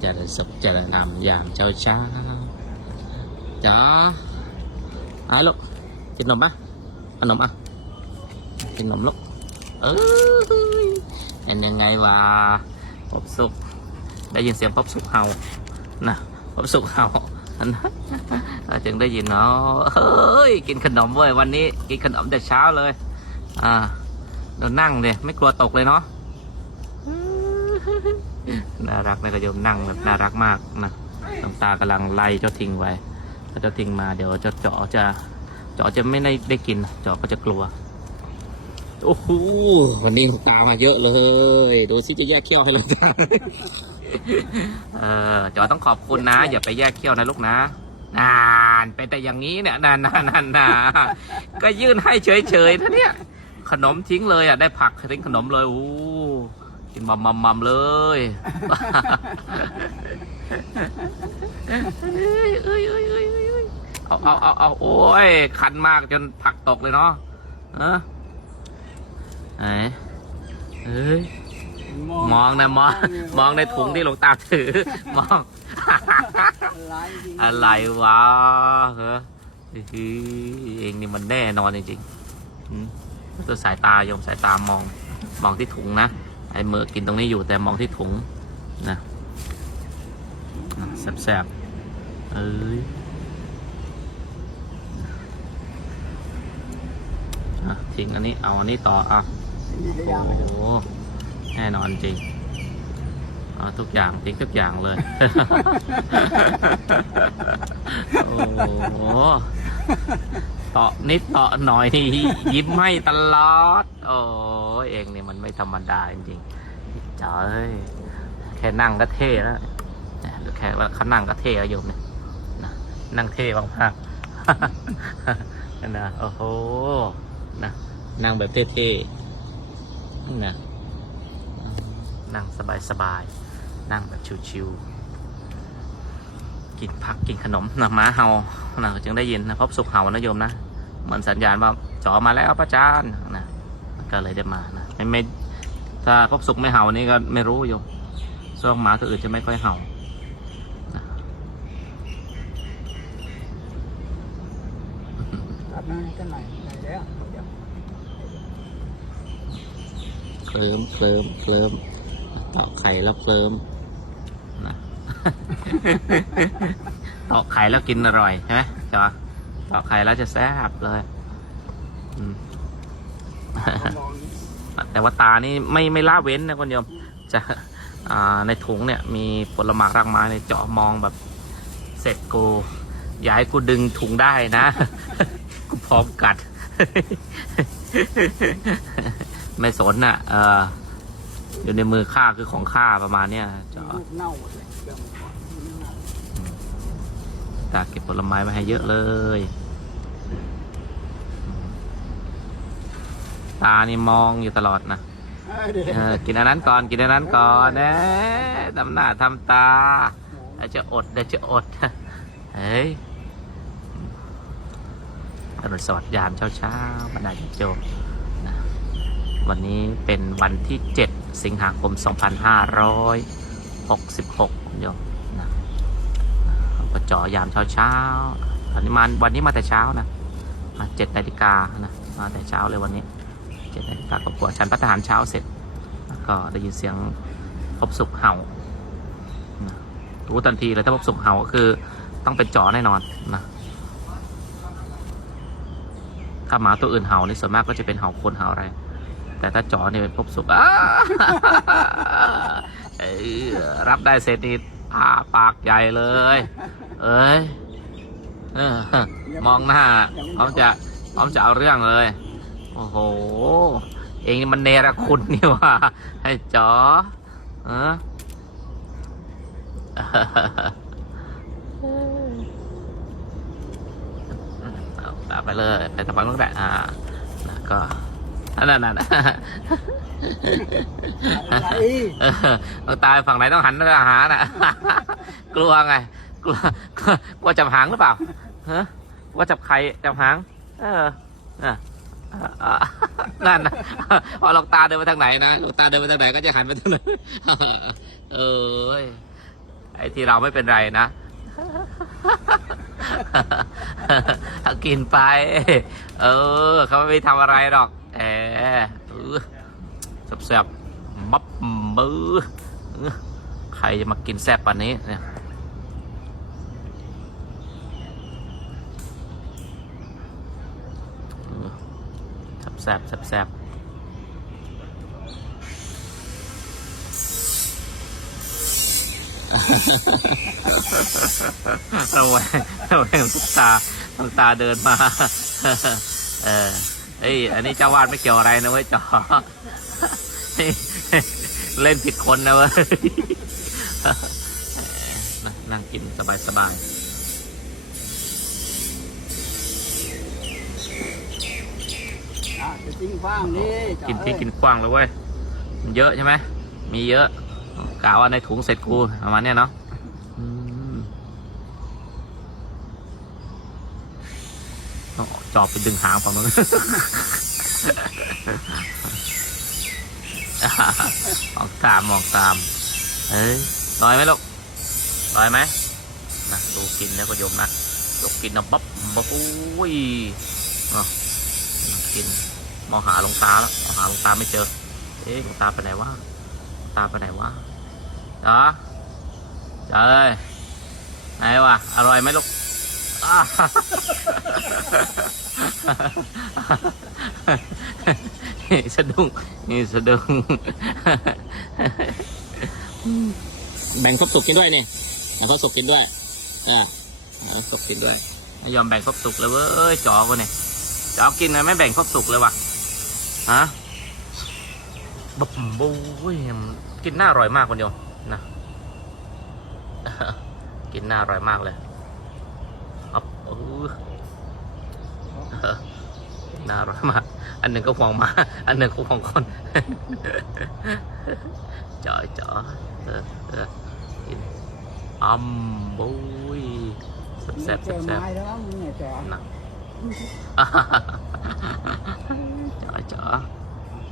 เจริญสุขเจริญนำอย่างเช้าเช้าจ๋าไอ้ลูกกินนมปะขนมอะกินนมลูกเอ้ยเป็นยังไงวะพบสุขได้ยินเสียงพบสุขเห่านะพบสุขเห่าอันนั้นเราจึงได้ยินเนาะเฮ้ยกินขนมเว้ยวันนี้ กินขนมแต่เช้าเลย อ่าเรานั่งเลยไม่กลัวตกเลยเนาะ น่ารักนะกระโยมนั่งแบบน่ารักมากนะน้ำตากำลังไล่เจ้าทิงไว้ถ้าเจ้าทิงมาเดี๋ยวเจ้าเจาะจะเจาะจะไม่ได้ได้กินเจาะก็จะกลัวโอ้โหวันนี้ตามาเยอะเลย ดูสิจะแยกเขี้ยวให้เราจ้าเออเจาะต้องขอบคุณนะ อย่าไปแยกเขี้ยวนะลูกนะนานเป็นแต่อย่างนี้เนี่ยนานนานนานนานก็ยื่นให้เฉยเฉยๆนะเนี่ยขนมทิ้งเลยอะได้ผักทิ้งขนมเลยโอ้ กินมัมมัมมัมเลยเอ้ยเอ้ยเอ้ยเอ้ยเอ้ยเอาเอาเอาเอาโอ้ยคันมากจนผักตกเลยเนาะเออไหนเอ้ยมองนะมองมองในถุงที่หลวงตาถือ มอง อะไรจริงอะไรวะเฮ้ยเองนี่มันแน่นอนจริงๆอืมตัวสายตาโยมสายตามอง มองที่ถุงนะ ไอ้มือกินตรงนี้อยู่แต่มองที่ถุงนะอะแสบๆเอ้ยอะทิ้งอันนี้เอาอันนี้ต่ออะมีกระโอ้ยางโหแน่นอนจริงเอาทุกอย่างทิ้งทุกอย่างเลย โอ้โห เตาะนิดเตาะหน่อยนี่ยิ้มให้ตลอด โอ้เองเนี่ยมันไม่ธรรมดาจริงๆจ้อยแค่นั่งก็เท่แล้วนี่ยแค่ว่าเขานั่งก็เท่แล้วโยมเนี่ยนะนั่งเท่มากๆนะโอ้โหนะนั่งแบบเท่ๆนะนั่งสบายๆนั่งแบบชิวๆ กินพักกินขนมนะม้าเฮานะจึงได้ยินนะพบสุขเฮานะโยมนะเหมือนสัญญาณว่าจอมาแล้วพระอาจารย์นะก็เลยได้มานะไม่ไม่ถ้าพบสุขไม่เห่านี่ก็ไม่รู้โยมส่วนหมาตัวอื่นจะไม่ค่อยเห่านะตัดหน้าให้กันไหนไหนแล้วเดี๋ยวเคลิ้มเคลิ้มเคลิ้มตอกไข่แล้วเคลิ้มนะ ตอกไข่แล้วกินอร่อยใช่ไหมจอตอกไข่แล้วจะแซ่บเลยแต่ว่าตานี่ไม่ไม่ละเว้นนะคุณโยม จะในถุงเนี่ยมีผลหมากรากไม้ในยเจาะมองแบบเสร็จกูอย่าให้กูดึงถุงได้นะ กูพร้อมกัด ไม่สนน่ะ เออ อยู่ในมือข้าคือของข้าประมาณเนี้ยจะลูกเน่าหมดเลยเดี๋ยวมันก่อนตาเก็บผลไม้มาให้เยอะเลย ตานี่มองอยู่ตลอดนะเออกินอันนั้นก่อนกินอันนั้นก่อนนะทำหน้าทำตาเดี๋ยวจะอดเดี๋ยวจะอดเฮ้ยอรุณสวัสดิ์ยามเช้าเช้าๆบรรดาโยมนะวันนี้เป็นวันที่7 สิงหาคม 2566โยมนะประจอยามเช้าเช้าตอนนี้มาวันนี้มาแต่เช้านะมาเจ็ดนาฬิกานะมาแต่เช้าเลยวันนี้เจ็ดนาฬิกากว่าฉันพัฒหารเช้าเสร็จ ก็ได้ยินเสียงพบสุขเห่านะรู้ทันทีเลยถ้าพบสุขเห่าก็คือต้องเป็นจอแน่นอนนะถ้าหมาตัวอื่นเห่านี่ส่วนมากก็จะเป็นเห่าคนเห่าอะไร แต่ถ้าจอเนี่ยเป็นพบสุขอ้าเอ้ยรับได้เสร็จนี่อาปากใหญ่เลย เอ้ยมองหน้าพร้อมจะพร้อมจะเอาเรื่องเลย โอ้โห เองนี่มันเนรคุณนี่ว่าให้จอเออเอาตามไปเลย ไปทำฟังลูกแดดอ่าแล้วก็ อันนั้นน่ะอะไรเออเอาตายฝั่งไหนต้องหันไปหาน่ะ กลัวไงกลัวกลัวกลัวจับหางหรือเปล่าฮะกลัว่าจับใครจับหาง เอออะอะอะนั่นนะพอหลวงตาเดินไปทางไหนนะหลวงตาเดินไปทางไหนก็จะหันไปทางนั้นเอ้ยไอไอ้ที่เราไม่เป็นไรนะเอากินไป เออ เขาไม่ทำอะไรหรอก แอเออแซ่บๆบับมือใครจะมากินแซ่บป่านนี้เนี่ยเออแซ่บๆแซ่บๆระแวงระแวงตุ๊กตาตุ๊กตาเดินมา เออ เอ้ยอันนี้เจ้าวาดไม่เกี่ยวอะไรนะเว้ยจอเล่นผิดคนนะเว้ยนั่งกินสบายสบายอะจะทิ้งฟ้างดิๆกินที่กินกว้างเลยเว้ยมันเยอะใช่ไหมมีเยอะกะว่าในถุงเสร็จกูประมาณเนี้ยเนาะอืม ต้องจอบไปดึงหางฝั่งนู้นมองตามมองตามเฮ้ยลอยไหมลูกลอยไหมนะดูกินแล้วก็โยมนะลูกกินนะบ๊อบบ๊อบอ้ยเนาะกินมองหาลวงตาแล้วมองหาลวงตาไม่เจอ เอ๊ะลวงตาไปไหนวะตาไปไหนวะจ๋าจ๋าเอ้ยไหนวะอร่อยไหมลูก อ้าสะดุ้งนี่สะดุ้งแบ่งครบสุกกินด้วยนี่แบ่งครบสุกกินด้วยอ่าแบ่งครบสุกกินด้วยไม่ยอมแบ่งครบสุกเลยเว้ยจอกูเนี่ยจอกินเลยไม่แบ่งครบสุกเลยว่ะฮะบบบุ้ยกินน่าอร่อยมากคนเดียวนะกินน่าอร่อยมากเลยอับเออเออ น่าอร่อยมากอันหนึ่งก็ห่วงหมา อันหนึ่งก็ห่วงคนจ๋อจ๋อเออเออกินอัมบุยแซ่บเจแซ่อบแซ่บไม้แล้วมึงเนี่ยจ๋อนะจ๋อจ๋อ